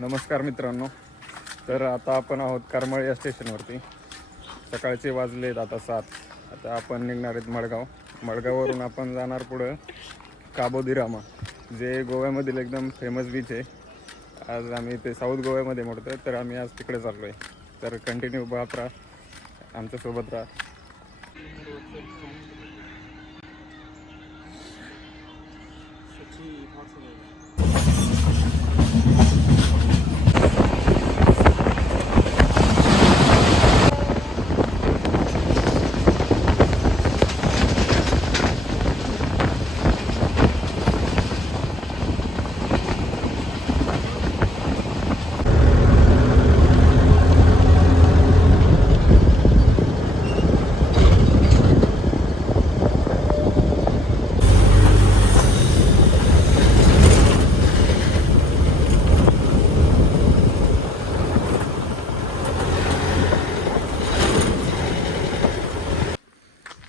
नमस्कार मित्रांनो. तर आता आपण आहोत करमाळ या स्टेशनवरती. सकाळचे वाजलेत आता 7. आता आपण निघणार आहेत मडगाववरून आपण जाणार पुढं काबो दी रामा, जे गोव्यामधील एकदम फेमस बीच आहे. आज आम्ही ते साऊथ गोव्यामध्ये मोडतो, तर आम्ही आज तिकडे चाललो आहे. तर कंटिन्यू पाहत राहा, आमच्यासोबत राहा.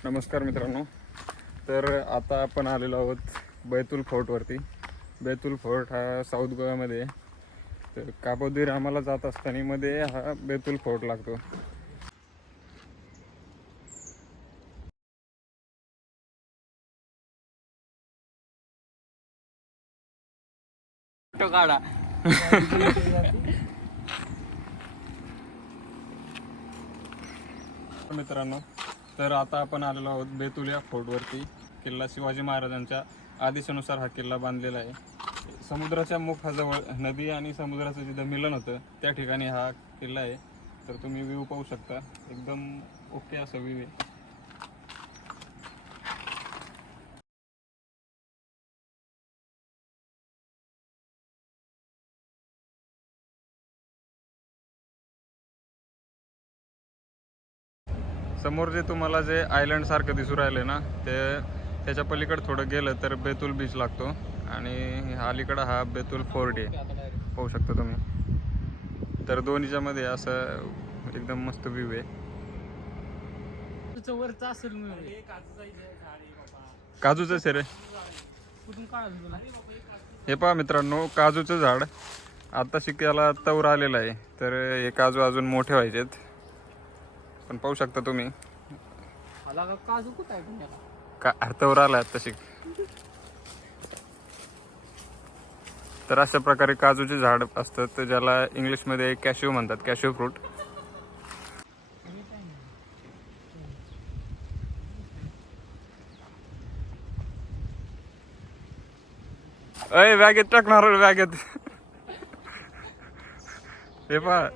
नमस्कार मित्रांनो. तर आता आपण आलेलो आहोत बैतूल फोर्टवरती. बैतूल फोर्ट हा साऊथ गोव्यामध्ये आहे. तर काबो दी रामाला जात असताना मध्ये हा बैतूल फोर्ट लागतो. काढा मित्रांनो, तर आता आपण आलेलो आहोत बैतूल या फोर्टवरती. किल्ला शिवाजी महाराजांच्या आदेशानुसार हा किल्ला बांधलेला आहे. समुद्राच्या मुखाजवळ नदी आणि समुद्राचं जिथं मिलन होतं त्या ठिकाणी हा किल्ला आहे. तर तुम्ही व्ह्यू पाहू शकता, एकदम ओके असा व्ह्यू आहे. समोर जे तुम्हाला जे आयलंड सारखं दिसू राहिलं ना, त्याच्या पलीकडे थोडं गेलं तर बैतूल बीच लागतो आणि अलीकडं हा बैतूल फोर्ट आहे, पाहू शकता तुम्ही. तर दोन्हीच्या मध्ये असं एकदम मस्त व्ह्यू आहे. काजूचं सर हे पहा मित्रांनो, काजूचं झाड आता शिकायला तवर आलेलं आहे. तर हे काजू अजून मोठे व्हायचेत, पण पाहू शकता तुम्ही काजू कुठं आहे का तवर आला आता शिक. तर अशा प्रकारे काजूचे झाड असतात, ज्याला इंग्लिशमध्ये कॅश्यू म्हणतात, कॅश्यू फ्रूट. अय बॅगेत टाकणार बॅगेत. हे पहा,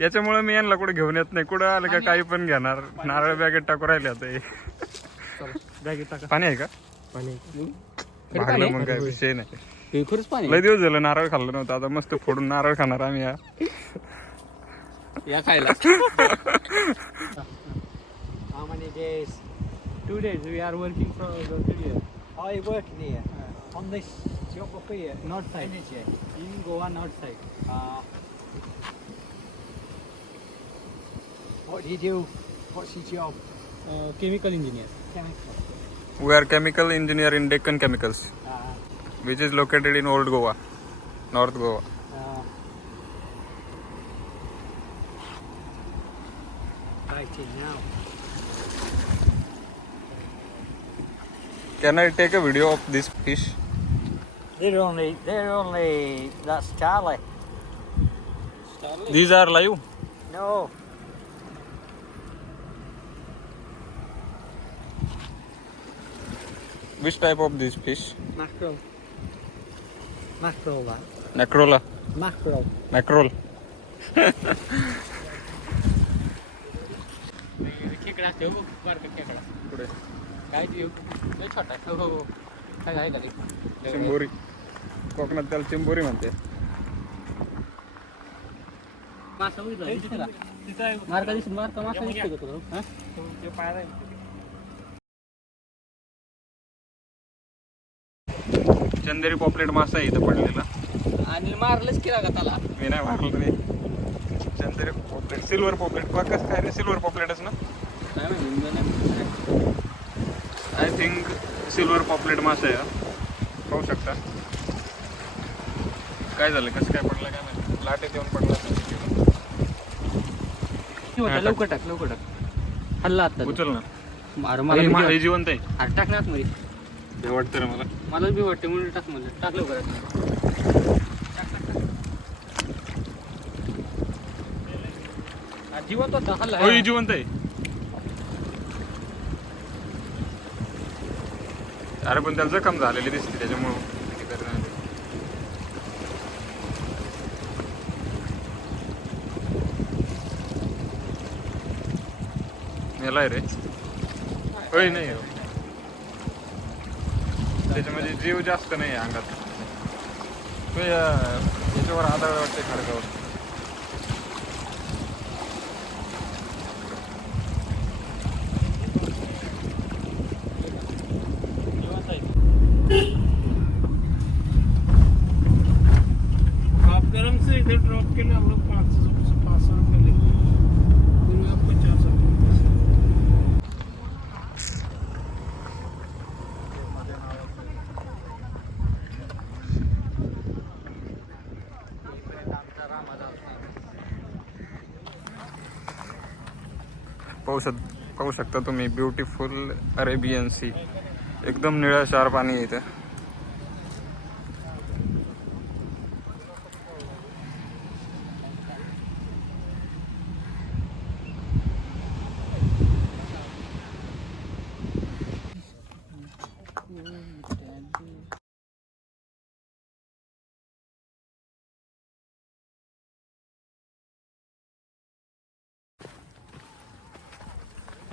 याच्यामुळे मी यांना कुठे घेऊन येत नाही. कुठं आलं का काही पण घेणार, नारळ बॅगेत टाकू राहिले आता. पाणी आहे का? भागलं मग काय विषय नाही. लय दिवस झालं नारळ खाल्लं नव्हतं, आता मस्त फोडून नारळ खाणार आम्ही या खायला. How many days? 2 days. We are working for the studio. Are you working here? On this job up here? North side. Energy? In Goa, north side. What do you do? What's your job? Chemical engineer. Chemical. We are chemical engineer in Deccan Chemicals, which is located in Old Goa, North Goa. Righty now. Can I take a video of this fish? They're only, that's Charlie. These are live. No. Which type of this fish? Mackerel. Mackerel that. Necrola. Mackerel. Mackerel. खेकडा ठेव बारका खेकडा पुढे काय देऊ लय छोटा आहे. हो हो काय आहे का ते चिंबोरी. कोकणात त्याला चिंबोरी म्हणते. मासा उडला मार्का दिसून मार्का मासा दिसतो का तुला? ते पाय चंदेरी पॉपलेट मासा आहे इथं पडलेला. आणि मारलंच केला का त्याला? मी नाही मारलं रे. चंदेरी पॉपलेट, सिल्वर पॉपलेट. कसं काय रे, सिल्वर पॉपलेटच ना? काय माहिती. आय थिंक सिल्वर पॉपलेट मासा आहे. पाहू शकता काय झालं, कसं काय पडलं काय माहिती. लाटेत येऊन पडला लवकर टाक लवकर टाक. हल्ला आता उचल ना. अरे मला भीती वाटते. जिवंत आहे अरे टाक ना आतमध्ये. हे वाटतं रे मला. मला बी वाटते म्हणून टाक म्हणलं. टाक लवकर. जिवंत होता हल्ला. होय जिवंत आहे. अरे पण त्याला जखम झालेली दिसते त्याच्यामुळं मेलाय रे. होय नाही त्याच्यामध्ये जीव जास्त नाही आहे अंगात. तो याच्यावर आधार वाटते खडकावर. गरम से इधर ड्रॉप के लिए हम लोग 500 रुपये लेंगे, उनमें आपको 400 रुपये। पाहू शकता तुम्ही ब्युटिफुल अरेबियन सी. एकदम निळशार पाणी आहे इथं.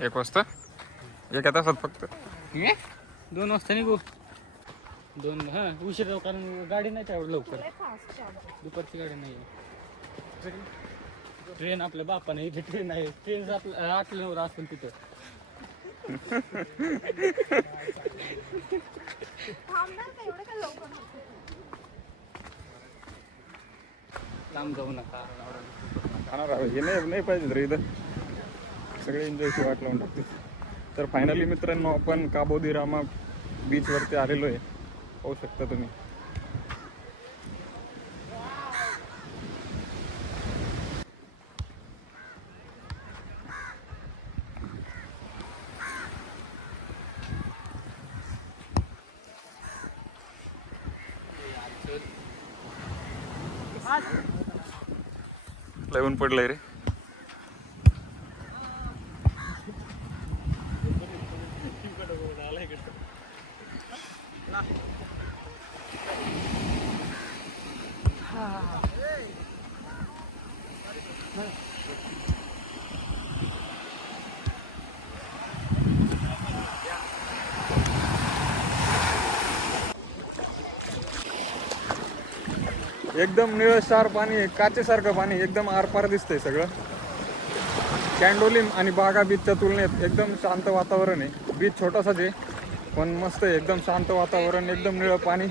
एक वाजता एका तासात फक्त 2 वाजता निघू. 2 उशीर कारण गाडी नाही त्यावर लवकर. दुपारची गाडी नाही. ट्रेन आपल्या बापाने इथे ट्रेन आहे. ट्रेन आपल्या 8 असेल तिथं. लांब जाऊ नका. हे नाही पाहिजे रे इथं. सगळे एन्जॉयची वाट लावून टाकते. तर फायनली मित्रांनो आपण काबो दी रामा बीचवरती आलेलो आहे. पाहू शकता तुम्ही. लावून पडलंय रे. एकदम निळशार पाणी आहे. काचेसारखं पाणी. एकदम आरपार दिसतंय सगळं. कॅन्डोलिम आणि बागा बीचच्या तुलनेत एकदम शांत वातावरण आहे. बीच छोटासाच आहे पण मस्त आहे. एकदम शांत वातावरण. एकदम निळं पाणी.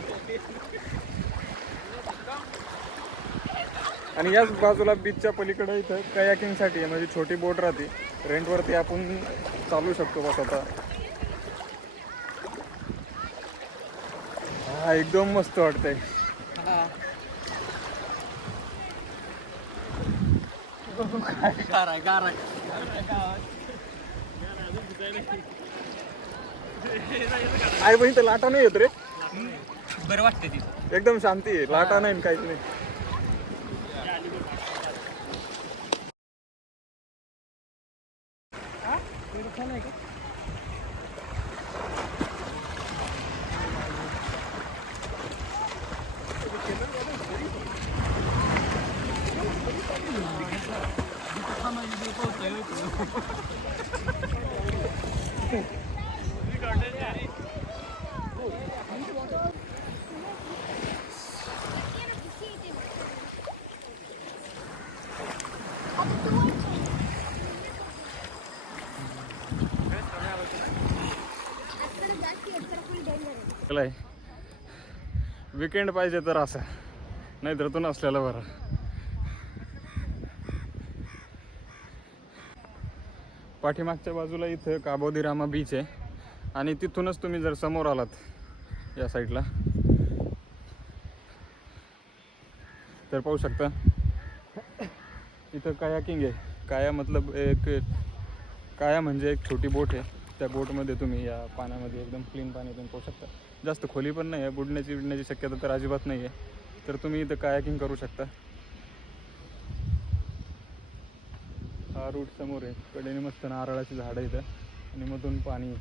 आणि याच बाजूला बीचच्या पलीकडे इथं कयाकिंगसाठी आहे. म्हणजे छोटी बोट राहते. रेंटवरती आपण चालू शकतो बस आता. हा एकदम मस्त वाटतंय. आई बहिणी तर लाटा नाही येत रे. बरं वाटते ती. एकदम शांती आहे. लाटा नाही काहीच नाही. विकेंड पाहिजे तर असं, नाही तर तो नसलेला बरं. पाठीमागच्या बाजूला इथं काबो दी रामा बीच आहे आणि तिथूनच तुम्ही जर समोर आलात या साईडला तर पाहू शकता इथं कायाकिंग आहे. काया मतलब एक काया म्हणजे एक छोटी बोट आहे. त्या बोटमध्ये तुम्ही या पाण्यामध्ये एकदम क्लीन पाणी तुम्ही पोहू शकता. जास्त खोली पण नाही आहे, बुडण्याची शक्यता तर अजिबात नाही आहे. तर तुम्ही इथं कायाकिंग करू शकता. हा रूट समोर आहे, कडेने मस्त नारळाची झाडं इथं आणि मधून पाणी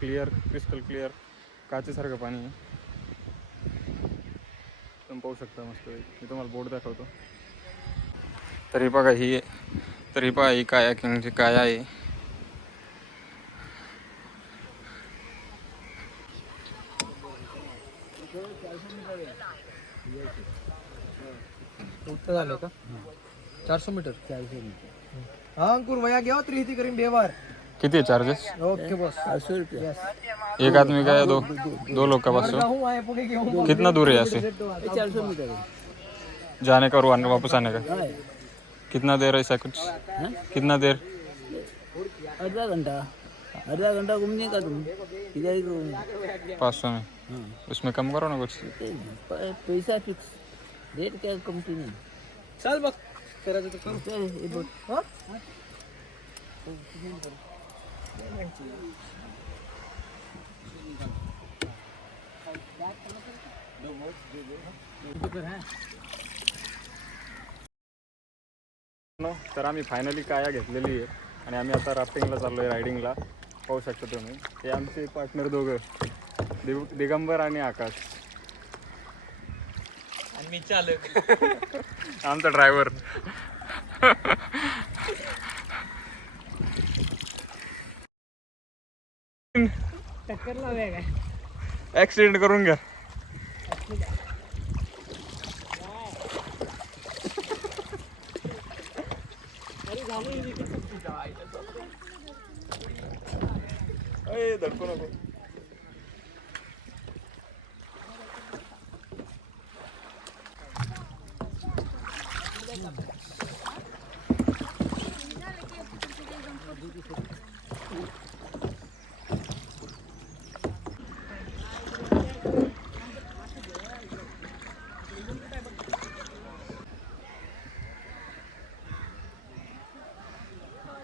क्लिअर, क्रिस्टल क्लिअर काचेसारखं पाणी आहे. तुम्ही पाहू शकता मस्त. मी तुम्हाला बोट दाखवतो. तरी बघा ही कायाकिंगची काय आहे. उत्तर झालं का 400 मीटर. हाँ अंकुर वहाँ गया 3 करीम बेवार. किती आहे चार्जेस? ओके बॉस 800 रुपये. एक आदमी का या दो लोग का बस हो? कितना दूर है यहाँ से? 400 मीटर. जाने का और वापस आने का कितना देर है? ऐसा कुछ कितना देर? आधा घंटा घूमने का तुम इधर ही घूमने. 500 में. उसमें कम करो ना कुछ. पैसा फिक्स रेट क्या कमती नाही. चल बघ करायचं तर करू. तर आम्ही फायनली काया घेतलेली आहे आणि आम्ही आता राफ्टिंगला चाललो आहे, रायडिंगला. पाहू शकता तुम्ही. हे आमचे पार्टनर दोघं, दिगंबर आणि आकाश. आणि मी चालक. आमचा ड्रायव्हर. टक्करला वेग ऍक्सिडेंट करून घ्या. धडकू नको.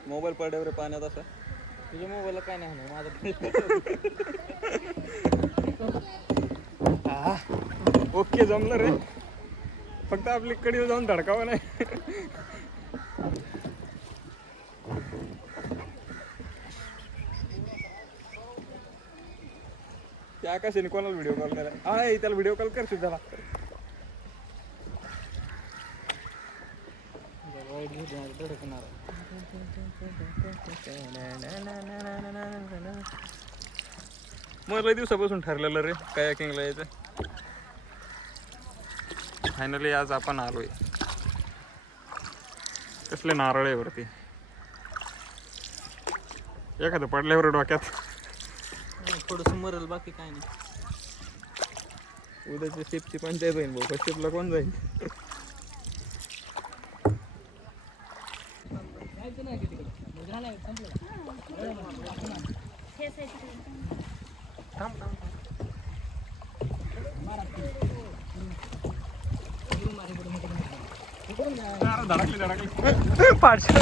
मोबाईल पडल्यावर पाण्यात असं. तुझ्या मोबाईलला काय नाही होणार माझं. ओके जमलं रे. फक्त आपली कडीला जाऊन धडकावं नाही. त्या आकाशाने कोणाला व्हिडिओ कॉल करा. आहे त्याला व्हिडिओ कॉल करशील त्याला. मग लय दिवसापासून ठरलेलं रे कायाकिंगला यायचं. फायनली आज आपण आलोय. कसले नारळ आहे वरती. एखादं पडल्यावर डोक्यात. थोडस मरल बाकी काय नाही. उद्याच्या शिपची पंचायत होईल भाऊ. शिपला कोण जाईल? धडकली पाठशी.